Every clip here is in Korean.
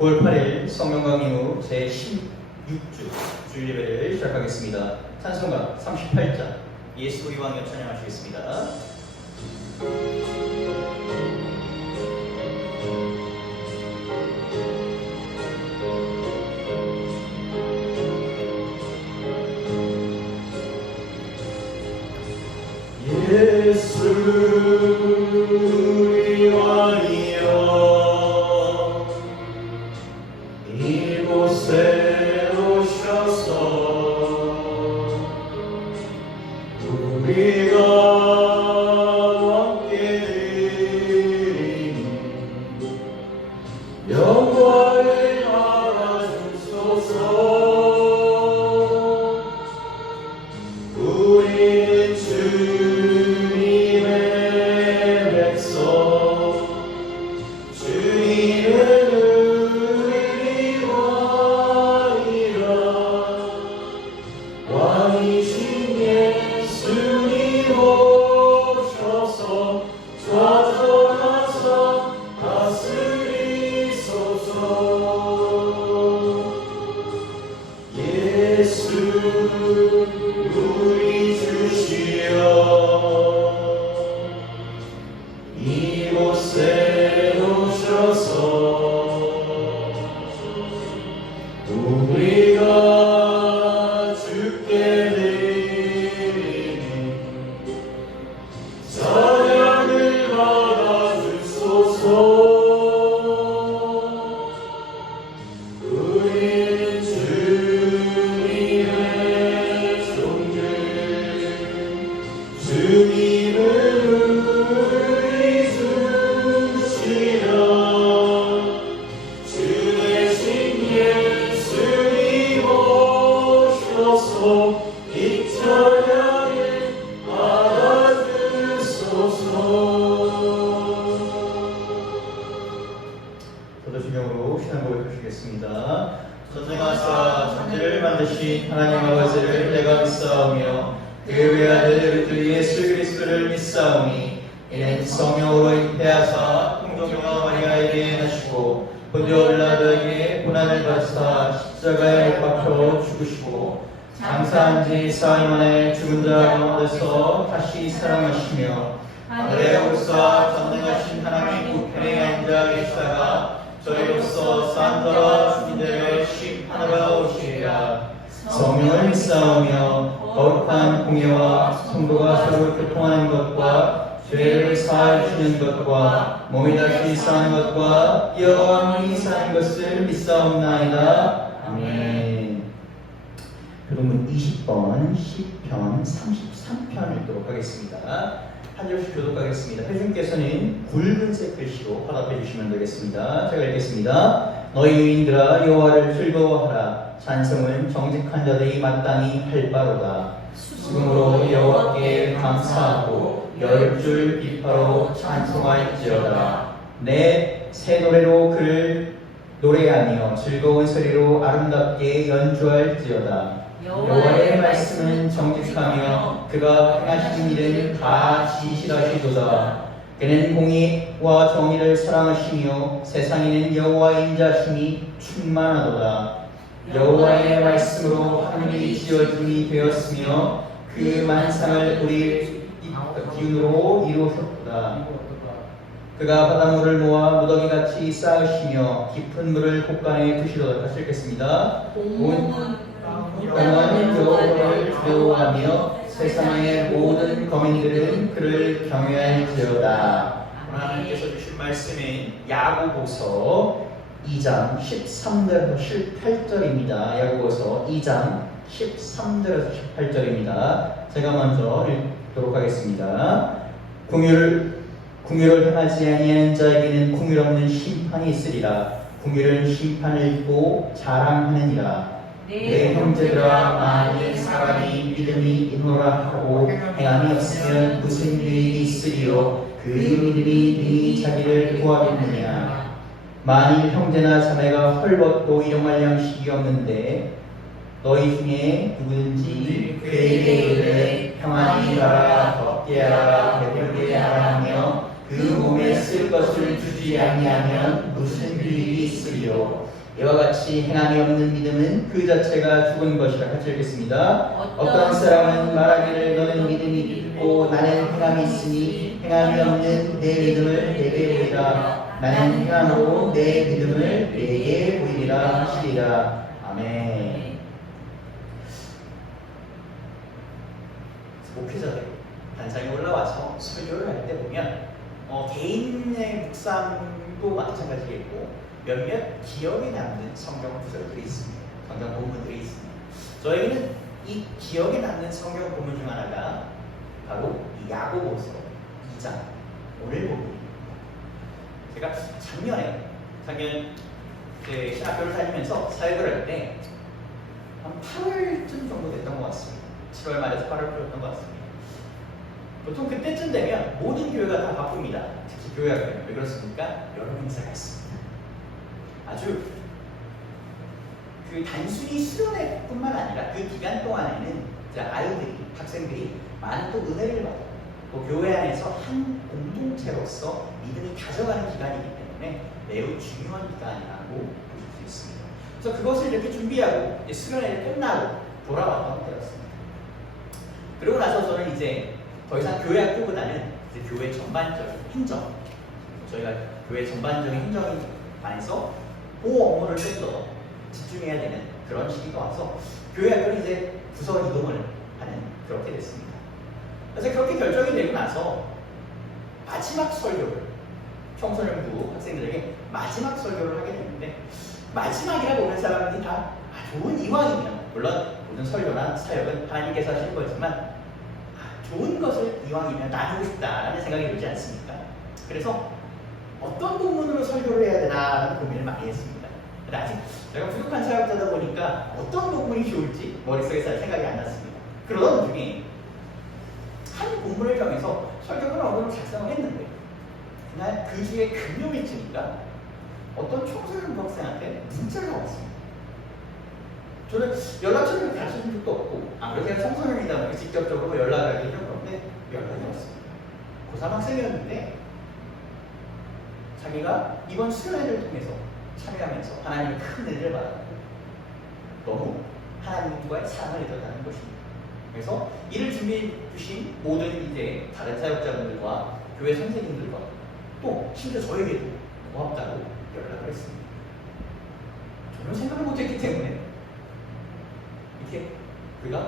9월 8일 성령 강림 후 제16주 주일 예배를 시작하겠습니다. 찬송가 38장 예수 우리 왕이여 찬양하시겠습니다. 예수 우리 왕이여 이곳에 오셔서 우리가 함께 드리니 영광을 받아주소서. 우리는 주님의 백성, 주님은 우리 왕이라. 왕이신 예수님 오셔서 좌절하사 다스리소서. 예수 우리 주시여 이곳에 오셔서 우리가 주께 드리는 찬양을 받아주소서. 우리는 주님의 종들, 주님은 우리 주시라. 주 대신 예수님 오셔서 이 찬양을 받아주소서. 저도 주명으로 신앙고백 하시겠습니다. 전쟁하사 천지를 만드신 하나님 아버지를 내가 믿사오며 그 외아들 우리 예수 그리스도를 믿사오니 이는 성령으로 잉태하사 공동yo가 마리아에게 나시고 본디오 빌라도에게 고난을 받으사 십자가에 못 박혀 죽으시고 장사한 지 사흘 만에 죽은 자 가운데서 다시 살아나시며 하늘에 오르사 전능하신 하나님 우편에 앉아 계시다가 저희로서 산 자와 죽은 자를 심판하러 오시리라. 성령을 믿사오며 거룩한 공예와 성도가 서로 교통하는 것과 죄를 사하여 주시는 것과 몸이 다시 사는 것과 영원히 사는 것을 믿사옵나이다. 아멘. 그러면 20번 시편 33편 읽도록 하겠습니다. 한 절씩 교독하겠습니다. 회중께서는 굵은색 글씨로 화답해 주시면 되겠습니다. 제가 읽겠습니다. 너희 유인들아 여호와를 즐거워하라. 찬송은 정직한 자들이 마땅히 할 바로다. 수금으로 여호와께 감사하고 10줄 비파로 찬송할지어다. 내 새 노래로 그를 노래하며 즐거운 소리로 아름답게 연주할지어다. 여호와의 말씀은 정직하며 그가 행하신 일은 다 진실하시도다. 그는 공의와 정의를 사랑하시며 세상에는 여호와의 인자심이 충만하도다. 여호와의 말씀으로 하늘이 지어짐이 되었으며 그 만상을 우리 기운으로 이루셨도다. 그가 바닷물을 모아 무더기같이 쌓으시며 깊은 물을 곳간에 두시도다. 다시 읽겠습니다. 영원한 여호와를 두려워하며 세상의 모든 거민들은 그를 경외할지어다. 하나님께서 주신 말씀은 야고보서 2장 13절에서 18절입니다. 야고보서 2장 13절에서 18절입니다. 제가 먼저 읽도록 하겠습니다. 궁유를 행하지 아니하는 자에게는 궁유 없는 심판이 있으리라. 궁유는 심판을 입고 자랑하느니라. 내 형제들아 만일 사람이 믿음이 있노라 하고 행함이 없으면 무슨 유익이 있으리요. 그 믿음이 네 자기를 구하겠느냐. 만일 형제나 자매가 헐벗고 일용할 양식이 없는데 너희 중에 누구든지 그에게 이르되 평안히 가라 걷게 하라 배불게 하라 하며 그 몸에 쓸 것을 주지 아니하면 무슨 유익이 있으리요. 이와 같이 행함이 없는 믿음은 그 자체가 죽은 것이라. 같이 읽겠습니다. 어떤 사람은 말하기를 너는 믿음이 있고 나는 행함이 있으니 행함이 없는 내 믿음을 내게 보이라. 나는 행함으로 내 믿음을 내게 보이리라 하시리라. 아멘. 목회자들 단상에 올라와서 설교를 할 때 보면 개인의 묵상도 마찬가지겠고 몇몇 기억에 남는 성경 구절들이 있습니다. 성경 본문들이 있습니다. 저에게는 이 기억에 남는 성경 본문 중 하나가 바로 이 야고보서 2장 오늘 본문입니다. 제가 작년 이제 신학교를 다니면서 사역을 할 때 한 8월쯤 정도 됐던 것 같습니다. 7월 말에서 8월쯤이었던 것 같습니다. 보통 그때쯤 되면 모든 교회가 다 바쁩니다. 특히 교회학교는. 왜 그렇습니까? 여러 행사가 있습니다. 아주 단순히 수련회뿐만 아니라 그 기간 동안에는 아이들이, 학생들이 많은 또 은혜를 받고 또 교회 안에서 한 공동체로서 믿음이 다져가는 기간이기 때문에 매우 중요한 기간이라고 보실 수 있습니다. 그래서 그것을 이렇게 준비하고 수련회를 끝나고 돌아왔던 때였습니다. 그러고 나서 저는 이제 더 이상 교회 학교보다는 이제 교회 전반적인 행정, 저희가 교회 전반적인 행정에 관해서 그 업무를 좀 더 집중해야 되는 그런 시기가 와서 교회 학교는 이제 부서 이동을 하는 그렇게 됐습니다. 그래서 그렇게 결정이 되고 나서 마지막 설교를 청소년부 학생들에게 마지막 설교를 하게 됐는데 마지막이라고 보는 사람들이 다 좋은 이왕이면 물론 모든 설교나 사역은 하나님께서 하시는 거지만 좋은 것을 이왕이면 나누고 싶다라는 생각이 들지 않습니까? 그래서 어떤 본문으로 설교를 해야 되나라는 고민을 많이 했습니다. 근데 아직 제가 부족한 사역자다 보니까 어떤 본문이 좋을지 머릿속에 잘 생각이 안 났습니다. 그러던 중에 한 본문을 정해서 설교를 어느 정도 작성을 했는데 그날 그 주에 금요일쯤인가 어떤 청소년 학생한테 문자가 왔습니다. 저는 연락처를 가르쳐준 적도 없고 아무래도 제가 청소년이다 보니까 직접적으로 연락을 하기 좀 그런데 연락이 왔습니다. 고3 학생이었는데 자기가 이번 수련회를 통해서 참여하면서 하나님의 큰 은혜를 받았고 너무 하나님과의 사랑을 얻었다는 것입니다. 그래서 이를 준비해 주신 모든 이제 다른 사역자분들과 교회 선생님들과 또 심지어 저에게도 고맙다고 연락을 했습니다. 저는 생각을 못했기 때문에 이렇게 우리가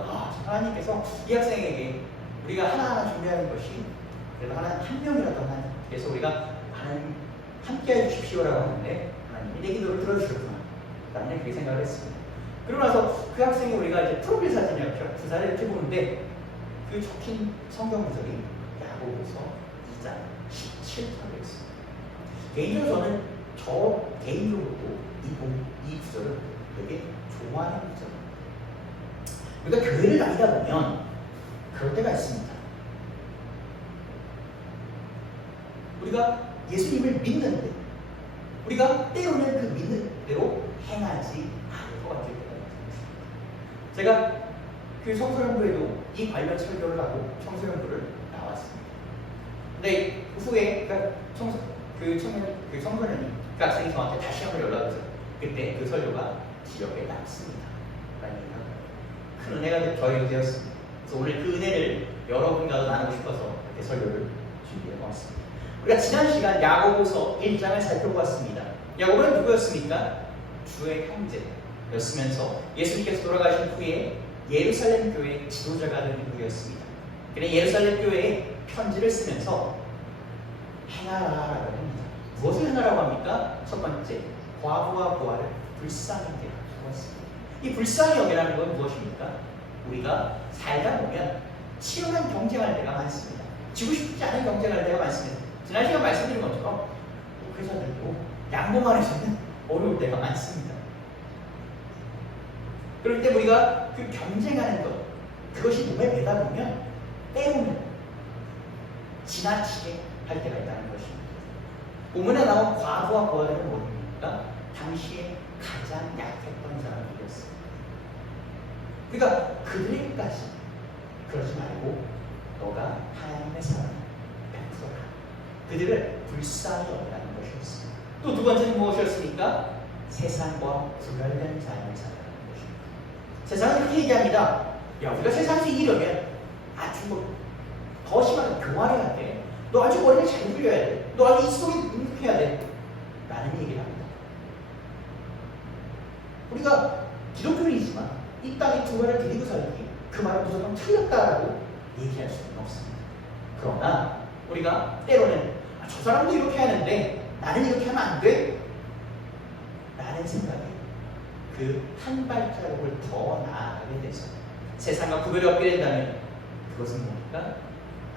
하나님께서 이 학생에게 우리가 하나하나 준비하는 것이 그래도 한 명이라도 하나님께서 우리가 하나님 함께 해주십시오라고 하는데 하나님이 내 기도를 들어주셨구나 라는 그렇게 생각을 했습니다. 그러고 나서 그 학생이 우리가 이제 프로필 사진을 부사를 이렇게 보는데 그 적힌 성경 구절이 야고보서 2장 17절에 있습니다. 개인적으로 저는 개인적으로도 이 구절을 되게 좋아하는 구절입니다. 우리가 교회를 다니다 보면 그럴 때가 있습니다. 우리가 예수님을 믿는데 우리가 때로는 그 믿는 대로 행하지 않을 것 같을 때가 있습니다. 제가 그 청소년부에도 이 관련 설교를 하고 청소년부를 나왔습니다. 근데 후에 그 청소년이 그 학생이 저한테 다시 한번 연락을 줘요. 그때 그 설교가 기억에 남습니다. 라는 얘기가 큰 은혜가 저에게 되었습니다. 그래서 오늘 그 은혜를 여러분과도 나누고 싶어서 이렇게 설교를 준비해 왔습니다. 우리가 지난 시간 야고보서 1장을 살펴보았습니다. 야고보는 누구였습니까? 주의 형제였으면서 예수님께서 돌아가신 후에 예루살렘 교회의 지도자가 된 인물이었습니다. 그는 예루살렘 교회에 편지를 쓰면서 행하라라고 합니다. 무엇을 행하라고 합니까? 첫 번째, 과부와 고아를 불쌍히 여기라고 했습니다. 이 불쌍히 여기라는 건 무엇입니까? 우리가 살다 보면 치열한 경쟁할 때가 많습니다. 지고 싶지 않은 경쟁할 때가 많습니다. 지난 시간 말씀드린 것처럼 회사들도 양봉 안에서는 어려울 때가 많습니다. 그럴 때 우리가 그 경쟁하는 것, 그것이 몸에 배다 보면 때로는 지나치게 할 때가 있다는 것입니다. 본문에 나온 과부와 고아들은 뭡니까? 당시에 가장 약했던 사람들이었습니다. 그러니까 그들에게까지 그러지 말고 너가 하나님의 사랑을 베풀어라 그들을 불쌍히 여기라는 것이었습니다. 또 두 번째는 무엇이었습니까? 세상과 구별된 삶을 살아가는 것입니다. 세상은 이렇게 얘기합니다. 야, 우리가 세상에서 이기려면 아주 더 심하게 교활해야 돼. 너 아주 머리를 잘 굴려야 돼. 너 아주 입속에 능력해야 돼. 라는 얘기를 합니다. 우리가 기독교인이지만 이 땅에 두 발을 디디고 살기, 그 말은 무조건 틀렸다라고 얘기할 수는 없습니다. 그러나 우리가 때로는 저 사람도 이렇게 하는데 나는 이렇게 하면 안 돼? 라는 생각에 그 한 발자국을 더 나아가게 돼서 세상과 구별이 없게 된다면 그것은 뭡니까?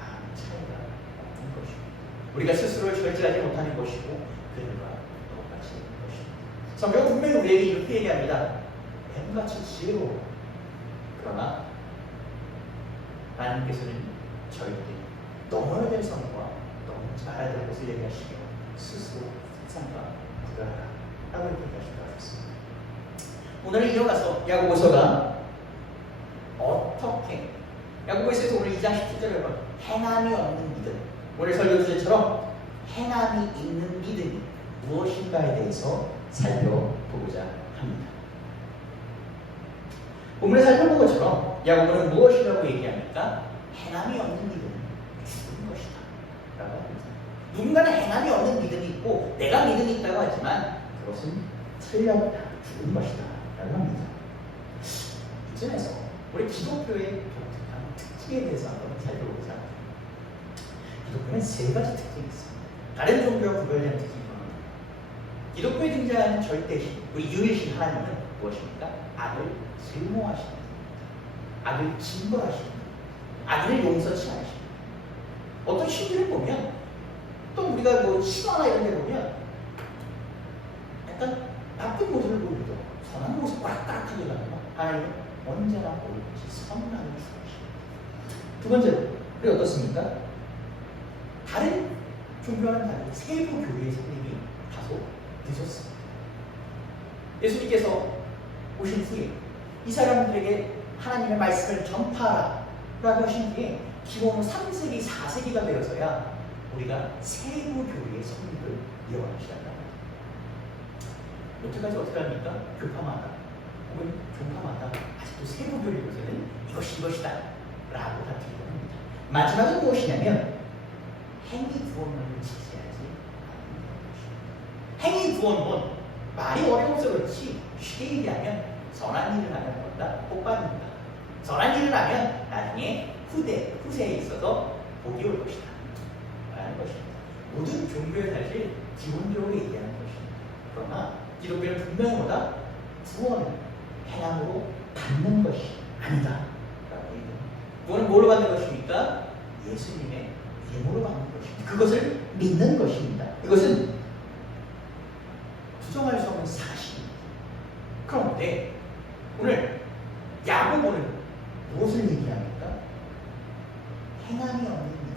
아무 차이가 없는 것입니다. 우리가 스스로를 절제하지 못하는 것이고 그들과 똑같이 있는 것입니다. 성경은 분명히 우리에게 이렇게 얘기합니다. 뱀같이 지혜로워. 그러나 하나님께서는 절대 넘어야 될 선과 넘지 말아야 될 것을 얘기하시며 스스로 세상과 구별하라 라고 이렇게 얘기하신 것 같습니다. 오늘 이어가서 야고보서가 어떻게 야고보서에서 오늘 2장 17절에 보면 행함이 없는 믿음, 오늘 설교 주제처럼 행함이 있는 믿음이 무엇인가에 대해서 살펴보고자 합니다. 본문에 살펴본 것처럼 야고보는 무엇이라고 얘기합니까? 행함이 없는 믿음은 죽은 것이다 라고 합니다. 누군가는 행함이 없는 믿음이 있고 내가 믿음이 있다고 하지만 그것은 틀렸다, 죽은 것이다 라고 합니다. 이쯤에서 우리 기독교의 독특한 특징에 대해서 한번 살펴보자. 기독교는 세 가지 특징이 있습니다. 다른 종교와 구별된 특징이 있습니다. 기독교에 등장하는 절대신, 우리 유일신 하나님은 무엇입니까? 악을 증오하시는 분입니다. 악을 징벌하시는 분입니다. 악인을 용서치 않으시는 분입니다. 어떤 신들을 보면 또 우리가 뭐 신화나 이런 데 보면 약간 나쁜 모습을 보여도 선한 모습 꽉꽉하게 가면 하나님은 언제나 옳지 선함을 주십니다. 두 번째로 우리 어떻습니까? 다른 종교와는 달리 세부 교회의 성립이 다소 늦었습니다. 예수님께서 오신 후에 이 사람들에게 하나님의 말씀을 전파하라 라고 하신 뒤에 기본 3세기, 4세기가 되어서야 우리가 세부 교회의 성립을 이어가기 시작합니다. 여태까지 어떻게 합니까? 교파마다 혹은 종파마다 아직도 세부 교회에서는 이것이 이것이다 라고 다투기도 합니다. 마지막은 무엇이냐면 행위 구원론을 지지하지 않는 것입니다. 행위 구원론, 말이 어려워서 그렇지 쉽게 얘기하면 선한 일을 하면 본다, 복받는다. 선한 일을 하면 나중에 후세에 있어서 복이 올 것이다 라는 것입니다. 모든 종교의 사실 기본적으로 얘기하는 것입니다. 그러나 기독교는 분명히 뭐다? 구원을 행함으로 받는 것이 아니다 라고 얘기합니다. 구원은 뭘로 받는 것입니까? 예수님의 이름으로 받는 것입니다. 그것을 믿는 것입니다. 이것은 부정할 수 없는 사실입니다. 그런데 오늘 야고보는 무엇을 얘기합니까? 행함이 없는 믿음,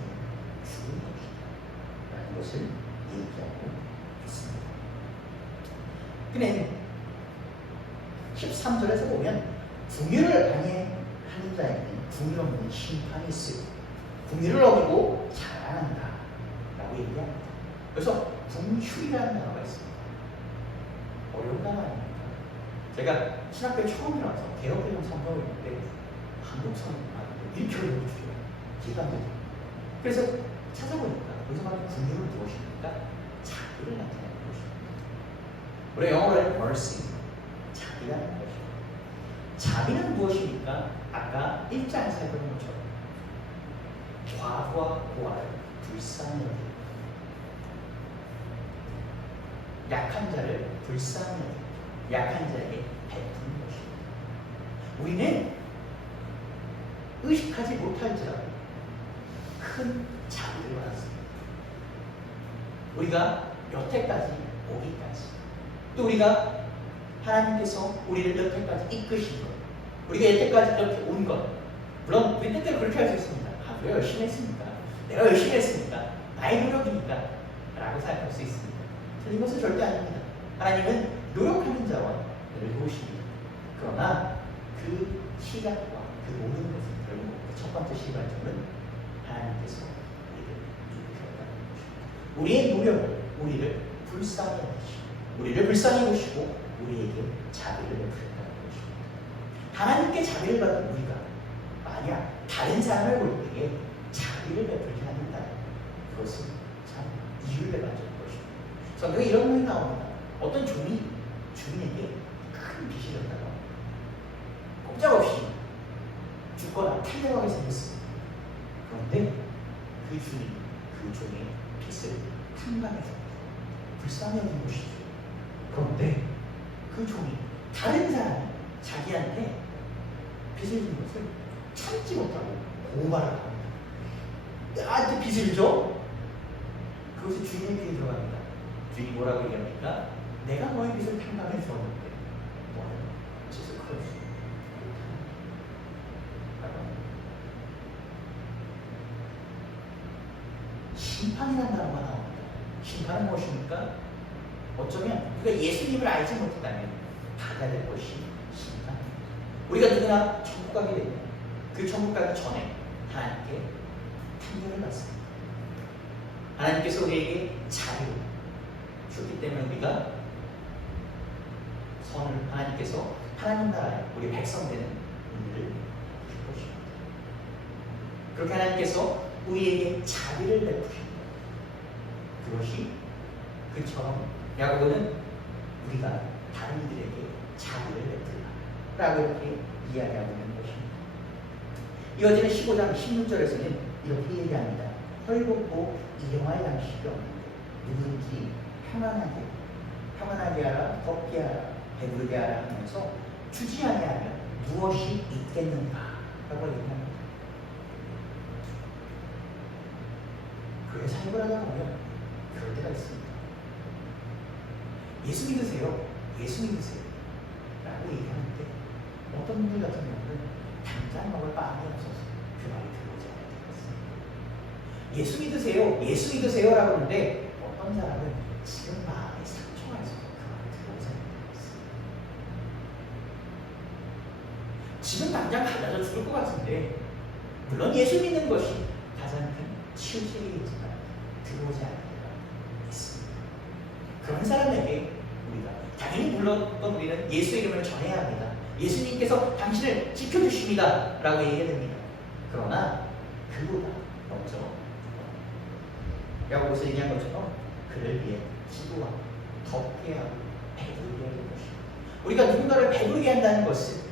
죽은 것이다 라는 것을 얘기하고 있습니다. 그는 13절에서 보면 궁유를 아니하는 자에게는 궁유 없는 심판이 있으고 궁유를 어기고 자랑한다 라고 얘기합니다. 그래서 궁휴이라는 단어가 있습니다. 어려운 단어 아닙니까? 제가 신학교에 처음 들어와서 개혁개정 선거를 했는데 한국 선거를 1초를 주셔요. 기가 안 되죠. 그래서 찾아보니까 여기서 말하는 궁유는 무엇입니까? 자비를 나타내는 것입니다. 우리 영어로는 mercy, 자비라는 것입니다. 자비는 무엇입니까? 아까 1장에 살펴본 것처럼 과부와 고아를 불쌍히 여기고 약한 자를 불쌍히 여기고 약한 자에게 베푸는 것입니다. 우리는 의식하지 못할지라도 큰 자비를 받았습니다. 우리가 여태까지 오기까지 또 우리가 하나님께서 우리를 여태까지 이끄신 것, 우리가 여태까지 이렇게 온 것, 물론 우리 때때로 그렇게 할 수 있습니다. 아, 내가 열심히 했습니까? 내가 열심히 했습니까? 나의 노력이니까 라고 생각할 수 있습니다. 틀린 것은 절대 아닙니다. 하나님은 노력하는 자와 늘 도우십니다. 그러나 그 시작과 그 모든 것은 결국 첫 번째 시발점은 하나님께서 우리를 이끄셨다는 것입니다. 우리의 노력을 우리를 불쌍히 여기시고 우리를 불쌍히 보시고 우리에게 자비를 베푸셨다는 것입니다. 하나님께 자비를 받은 우리가 만약 다른 사람을 볼 때에 자비를 베풀지 않는다. 그것은 참 이율배 맞을 것입니다. 성경에 이런 말이 나옵니다. 어떤 종이 주인에게 큰 빚이 졌다가 꼼짝없이 죽거나 탈려하게 생겼습니다. 그런데 그 주인, 그 종의 빚을 탕감해서 불쌍히 여긴 것이죠. 그런데 그 종이 다른 사람이 자기한테 빚을 진 것을 참지 못하고 고발을 합니다. 나한테 빚을 줘? 그것이 주인의 귀에 들어갑니다. 주인이 뭐라고 얘기합니까? 내가 너의 빚을 탕감해 주었는데 너는 짓을 그럴 수 심판이라는 단어가 나옵니다. 심판은 무엇입니까? 어쩌면 우리가 예수님을 알지 못했다면 받아야 될 것이 심판입니다. 우리가 누구나 천국 가게 되면 그 천국 가기 전에 하나님께 판결을 받습니다. 하나님께서 우리에게 자유를 주기 때문에 우리가 선을 하나님께서 하나님 나라에 우리 백성 되는 우리를 주실 것입니다. 그렇게 하나님께서 우리에게 자비를 베푸십니다. 그것이 그처럼 야고보는 우리가 다른 이들에게 자비를 베풀라 라고 이렇게 이야기하고 있는 것입니다. 이어지는 15장 16절에서는 이렇게 얘기합니다. 헐벗고 일용할 양식이 없는데 누구든지 평안하게 하라, 덥게 하라, 배부르게 하라 하면서 주지 아니하면 무엇이 있겠는가 라고 얘기합니다. 교회 사역을 하다 보면 그럴 때가 있습니다. 예수 믿으세요. 예수 믿으세요. 라고 얘기하는데 어떤 분들 같은 경우는 당장 먹을 빵이 없어서 그 말이 들어오지 않을 때가 있습니다. 예수 믿으세요. 예수 믿으세요. 라고 하는데 어떤 사람은 지금 마음에 상처가 있어서 그 말이 들어오지 않을 때가 있습니다. 지금 당장 갈라져 죽을 것 같은데 물론 예수 믿는 것이 가장 큰 치유책이겠지만 들어오지 않을 때가 있습니다. 그런 사람에게 우리가 당연히 물론 우리는 예수 이름을 전해야 합니다. 예수님께서 당신을 지켜주십니다 라고 얘기해야 됩니다. 그러나 그보다 먼저 야고보서 얘기한 것처럼 그를 위해 기도하고 덥게 하고 배부르게 하는 것입니다. 우리가 누군가를 배부르게 한다는 것은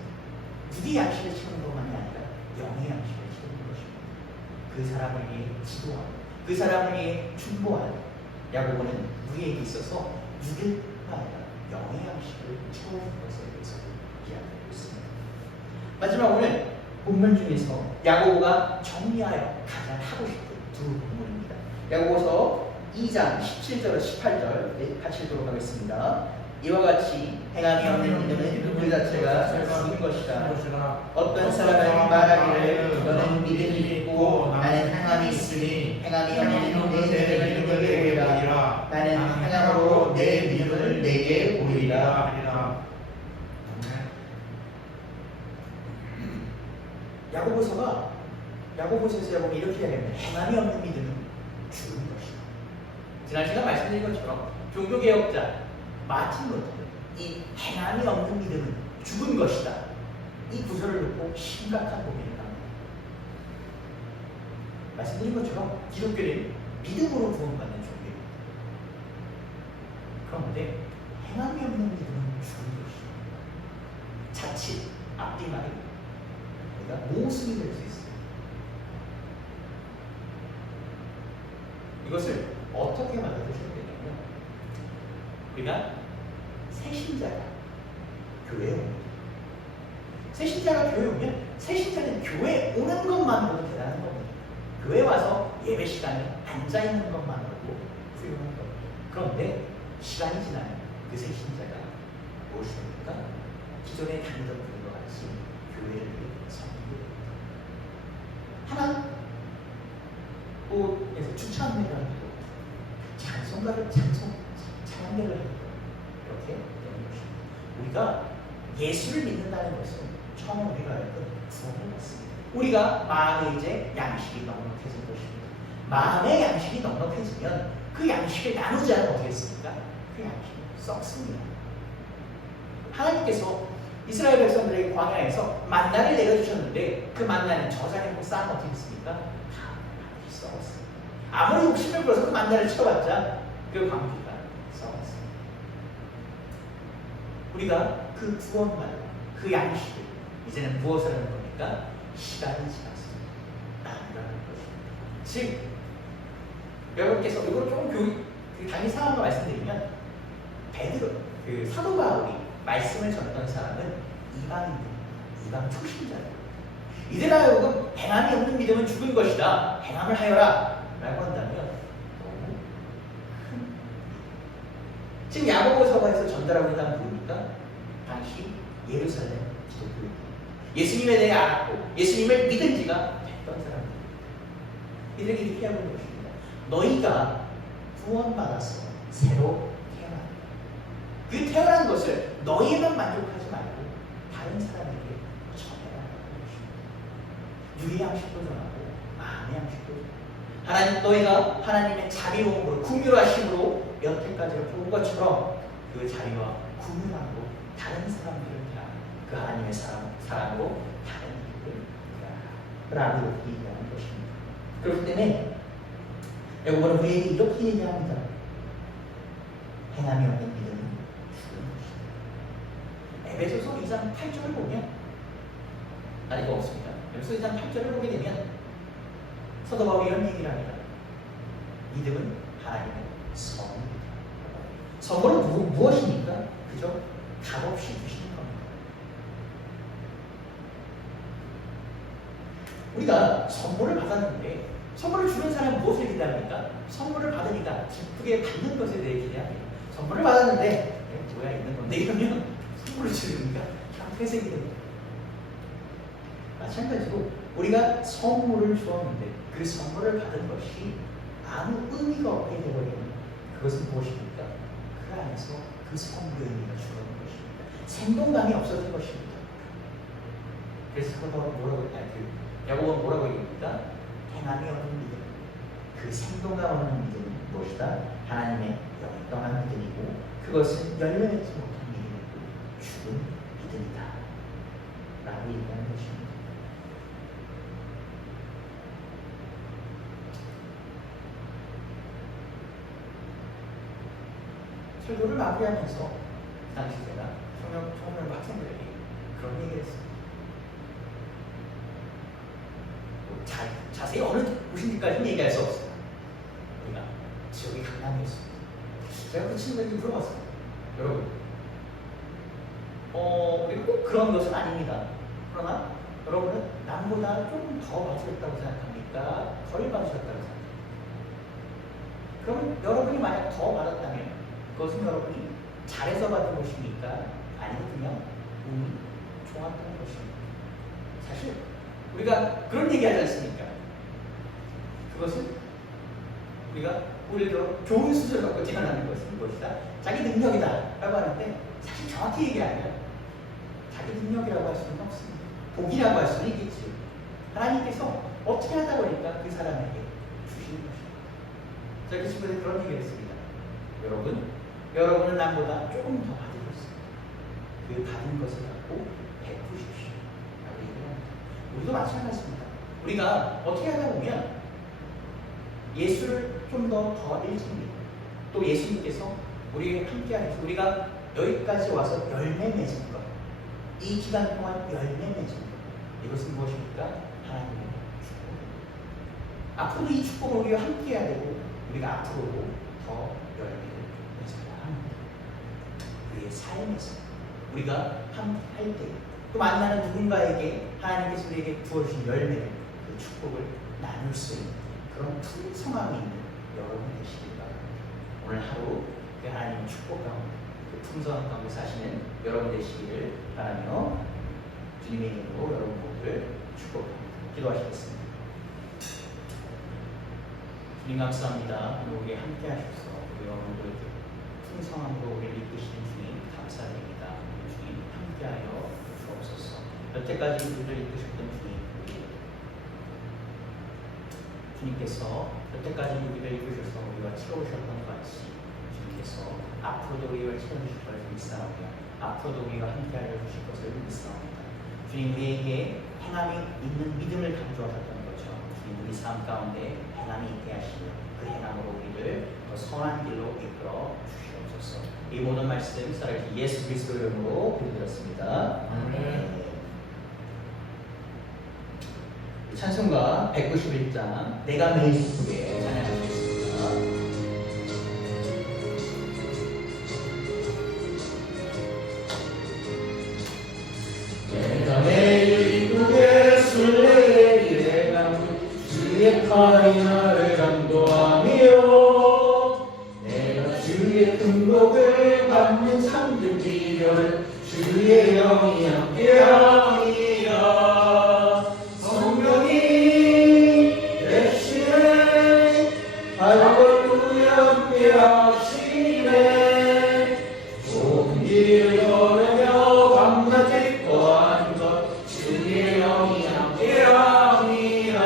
누리 양식을 채우는 것만이 아니라 영의 양식을 채우는 것입니다. 그 사람을 위해 기도하고 그 사람을 위해 중보하는 야고보는 우리에게 있어서 육을 아니라 영의 양식을 채우는 것에 대해서 이야기하고 있습니다. 마지막 오늘 본문 중에서 야고보가 정리하여 가장 하고 싶은 두 본문입니다. 야고보서 2장 17절 18절 같이 읽도록 하겠습니다. 이와 같이 행함이 없는 믿음은 그 자체가 죽은 것이다. 어떤 사람은 말하기를 너는 믿음이 있고 나는 행함이 있으니 행함이 없는 내 믿음을 내게 보이라. 나는 행함으로 내 믿음을 내게 보이라. 야고보서에서 보면 이렇게 이야기합니다. 행함이 없는 믿음은 죽은 것이다. 지난 시간 말씀드린 것처럼 종교개혁자 마틴 루터는 이 행함이 없는 믿음은 죽은 것이다. 이 구절을 놓고 심각한 고민을 합니다. 말씀드린 것처럼 기독교는 믿음으로 구원받는 종교입니다. 그런데 행함이 없는 믿음은 죽은 것이다. 자칫 앞뒤 말이 우리가 모순이 될 수 있습니다. 이것을 어떻게 받아들여야 되냐면 우리가 새신자가 교회에 옵니다. 새신자가 교회에 오면 새신자는 교회에 오는 것만으로도 대단한 겁니다. 교회에 와서 예배 시간에 앉아있는 것만으로도 훌륭한 겁니다. 그런데 시간이 지나면 그 새신자가 무엇입니까? 기존에 다니던 분과 같이 교회를 위해 섬기게 됩니다. 하나 또에서 추천회를 하기도 찬양대를 하기도 이렇게 되는 것입니다. 우리가 예수를 믿는다는 것은 처음 우리가 알던 구원을 받습니다. 우리가 마음에 이제 양식이 넉넉해진 것입니다. 마음의 양식이 넉넉해지면 그 양식을 나누지 않으면 어떻게 했습니까? 그 양식이 썩습니다. 하나님께서 이스라엘 백성들에게 광야에서 만나를 내려주셨는데 그 만나는 저장해놓고 쌓으면 어떻게 했습니까? 다 썩었어요. 아무리 욕심을 부려서 그 만나를 채워봤자 그 광기가 썩었어요. 우리가 그 구원만, 그 양식을 이제는 무엇을 하는 겁니까? 시간이 지났습니다. 나누라는 것입니다. 즉 여러분께서 이걸 조금 단위 상황으로 말씀드리면 베드로, 그 사도 바울이 말씀을 전했던 사람은 이방인입니다. 이방 초신자예요. 이들 하여금 행함이 없는 믿음은 죽은 것이다. 행함을 하여라 라고 한다면 너무 큰 지금 야고보서가에서 전달하고 있는 사람은 누굽니까? 당시 예루살렘 기독교입니다. 예수님에 대해 알았고 예수님을 믿은 지가 됐던 사람입니다. 이들에게 이렇게 하고 있는 것입니다. 너희가 구원받아서 새로 태어난다. 그 태어난 것을 너희만 만족하지 말고 다른 사람에게 전해라는 것입니다. 유의 양식도 전하고 마음의 양식도 전하고 하나님 너희가 하나님의 자비로움으로 긍휼하심으로 여태까지 본 것처럼 그 자비와 긍휼함으로 다른 사람들을 대하라. 그 하나님의 사랑으로 다른 이들을 대하라 라고 얘기하는 것입니다. 그렇기 때문에 여러분은 우리에게 이렇게 얘기합니다. 행함이 없는 믿음은 죽은 것입니다. 에베소서 2장 8절을 보면 이거 없습니다. 에베소서 2장 8절을 보게 되면 사도 바울이 이런 얘기를 합니다. 믿음은 하나님의 선물입니다. 선물은 무엇입니까? 그저 값없이 주시는 겁니다. 우리가 선물을 받았는데 선물을 주는 사람은 무엇을 기대합니까? 선물을 받으니까 기쁘게 받는 것에 대해 기대합니다. 선물을 받았는데 뭐야 있는 건데 이러면 선물을 주니까 참 회색이 됩니다. 마찬가지로 우리가 선물을 주었는데 그 선물을 받은 것이 아무 의미가 없게 되어버리면 그것은 무엇입니까? 그 안에서 그 선물의 의미가 줄어든 것입니다. 생동감이 없어진 것입니다. 그래서 야고보는 뭐라고 얘기합니까? 행함이 없는 믿음, 그 생동감 없는 믿음은 무엇이다? 하나님의 영을 떠난 믿음이고 그것은 열매 맺지 못한 믿음이고 죽은 믿음이다 라고 얘기하는 것입니다. 설교를 마무리하면서 그 당시 제가 청년 학생들에게 그런 얘기를 했습니다. 자세히 어느 곳인지까지는 얘기할 수 없어요. 우리가 지역이 강남이었습니다. 제가 그 친구들에게 물어봤어요. 여러분, 우리가 꼭 그런 것은 아닙니다. 그러나 여러분은 남보다 좀 더 받으셨다고 생각합니까? 덜 받으셨다고 생각합니까? 그러면 여러분이 만약 더 받았다면 그것은 여러분이 잘해서 받은 것입니까? 아니면 그냥 운이 좋았다는 것입니까? 사실 우리가 그런 얘기 하지 않습니까? 그것은 우리가 오히려 더 좋은 수준을 갖고 태어나는 것은 무엇이다? 자기 능력이다 라고 하는데 사실 정확히 얘기하면 자기 능력이라고 할 수는 없습니다. 복이라고 할 수는 있겠지. 하나님께서 어떻게 하다 보니까 그 사람에게 주시는 것입니다. 저희 친구들이 그런 얘기를 했습니다. 여러분은 남보다 조금 더 받으셨습니다. 그 받은 것을 갖고 베푸십시오 라고 얘기합니다. 우리도 마찬가지입니다. 우리가 어떻게 하다 보면 예수를 좀 더 일찍 믿고 또 예수님께서 우리에게 함께 하셔서 우리가 여기까지 와서 열매 맺은 것, 이 기간 동안 열매 맺은 것, 이것은 무엇입니까? 하나님의 축복입니다. 앞으로도 이 축복을 우리가 함께 해야 되고 우리가 앞으로도 더 열매를 맺어야 합니다. 우리의 삶에서 우리가 함께 할 때 또 만나는 누군가에게 하나님께서 우리에게 부어주신 열매를 그 축복을 나눌 수 있는 그런 풍성함이 있는 여러분 되시길 바랍니다. 오늘 하루 그 하나님의 축복 가운데 그 풍성함 가운데 사시는 여러분 되시기를 바라며 주님의 이름으로 여러분 모두를 축복합니다. 기도하시겠습니다. 주님 감사합니다. 우리에게 함께 하셔서 우리 여러분들 풍성함으로 우리를 이끄시는 주님 감사드립니다. 주님 함께하여 주옵소서. 여태까지 우리를 이끄셨던 주님 주님께서 여태까지 우리를 입으셔서 우리와 채우셨던 것 같이 주님께서 앞으로도 우리와 채워주실 것을 믿사오며 앞으로도 우리와 함께하여 주실 것을 믿사옵니다. 주님 우리에게 행함이 있는 믿음을 강조하셨던 것처럼 주님 우리 삶 가운데 행함이 있게 하시며 그 행함으로 우리를 더 선한 길로 이끌어 주시옵소서. 이 모든 말씀 살아계신 예수 그리스도 이름으로 기도드렸습니다. 아멘. 찬송가 191장 내가 매일 기쁘게 찬양하시겠습니다. 내가 매일 기쁘게 술래에게 주의 팔이 나를 감도하며 내가 주의 등복을 받는 참된 비결은 주의 영이 함께함이라. 성령이 대신에 할렐루야 함께하시네. 좁은 길을 걸으며 밤낮 기뻐하는 것 주의 영이 함께함이라.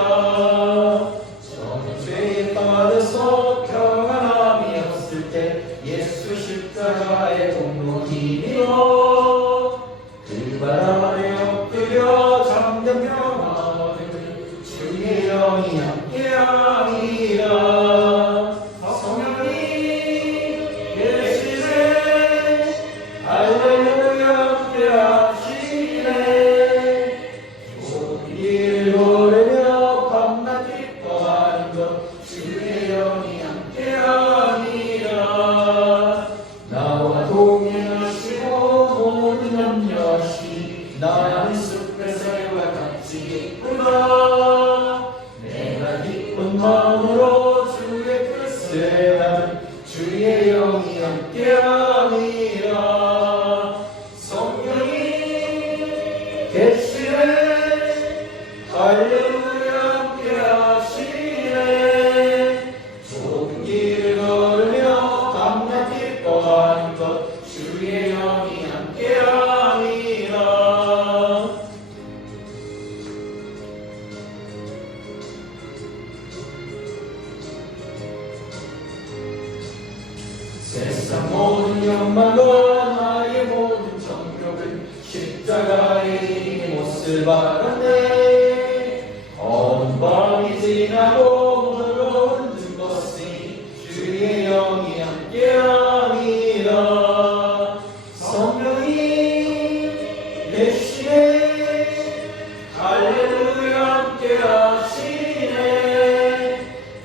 저는 죄에 빠져서 평안함이 없을 때 예수 십자가의 공로 힘이로 그 바람 아래 엎드려 잠든 평화 얻으니 주의 영이 함께함이라. 성령이 계시네. 할렐루야 함께하시네. 좁은 길을 걸으며 밤낮 기뻐하는 것 주의 영이 함께함이라. 나와 동행하시고 모든 염려하시 나의 숲의 새와 같이 기쁘다. 내가 기쁜 마음으로 주의 뜻을 행하는 주의 영이 함께함이라. 성령이 계시네. 할렐루야 함께하시네. 좁은 길을 걸으며 밤낮 기뻐하는 것 주의 영이 함께함이라. 세상 모든 욕망과 나의 모든 정욕은 십자가의 이름의 못을 박았네. 어두운 밤이 지나고 무거운 든 것이 주의 영이 함께함이라. 성령이 계시네. 할렐루야 함께하시네.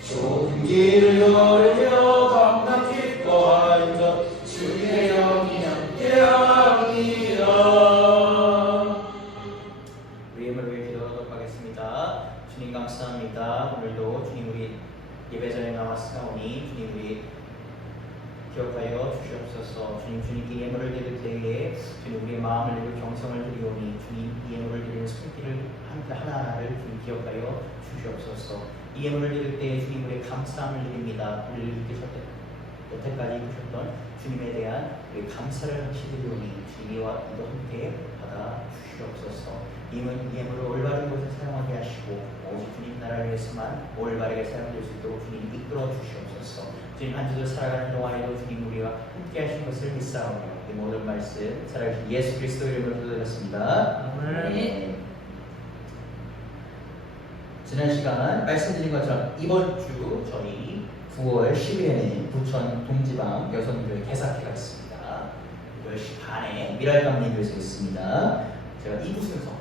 좁은 길을 걸으며 밤낮 기뻐하는 것 주의 영이 함께함이라. 우리 힘을 위해 기도하도록 하겠습니다. 주님 감사합니다. 오늘도 주님 우리 예배전에 나왔사오니 주님 우리 기억하여 주시옵소서. 주님께 예물을 드릴 때에 주님 우리의 마음을 드리고 경성을 드리오니 주님 이 예물을 드리는 손길을 하나하나를 주님 기억하여 주시옵소서. 이 예물을 드릴 때에 주님 우리의 감사함을 드립니다. 우리를 여태까지 이끄셨던 주님에 대한 우리 감사를 같이 드리오니 주님과 이도 함께 받아 주시옵소서. 이 예물을 올바른 곳에 사용하게 하시고 오직 주님 나라를 위해서만 올바르게 사용될 수 있도록 주님 이끌어 주시옵소서. 주님 한 주도 살아가는 동안에도 주님 우리와 함께 하신 것을 믿사오며 이 모든 말씀 살아계신 예수 그리스도 이름으로 기도드렸습니다. 아멘. 지난 시간 말씀드린 것처럼 이번 주 저희 9월 10일에는 부천 동지방 여성교회 개사회가 있습니다. 10시 반에 미랄감리교에서 있습니다. 제가 2부 순서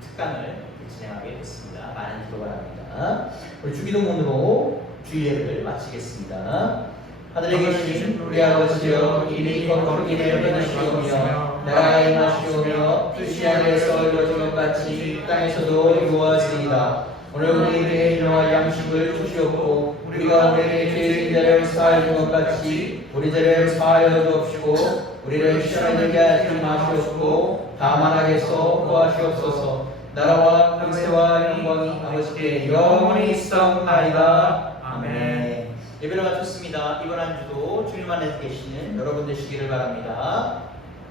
특강을 진행하게 됐습니다. 많은 기도 바랍니다. 우리 주기도문으로 주일예배를 마치겠습니다. 하늘에 계신 우리 아버지여, 이름이 거룩히 여겨지시오며 나라가 임하시오며 뜻이 하늘에서 이루어진 것 같이 땅에서도 이루어지이다. 오늘 우리에게 일용할 양식을 주시옵고 우리가 우리에게 죄진 자를 사하여 준 것 같이 우리 죄를 사하여 주옵시고 우리를 시험에 들게 하지 마시옵고 다만 악에서 구하시옵소서. 나라와 권세와 영광이 아버지께 영원히 있사옵나이다. 아멘. 예배를 마쳤습니다. 이번 한 주도 주님 안에 계시는 여러분 되시기를 바랍니다.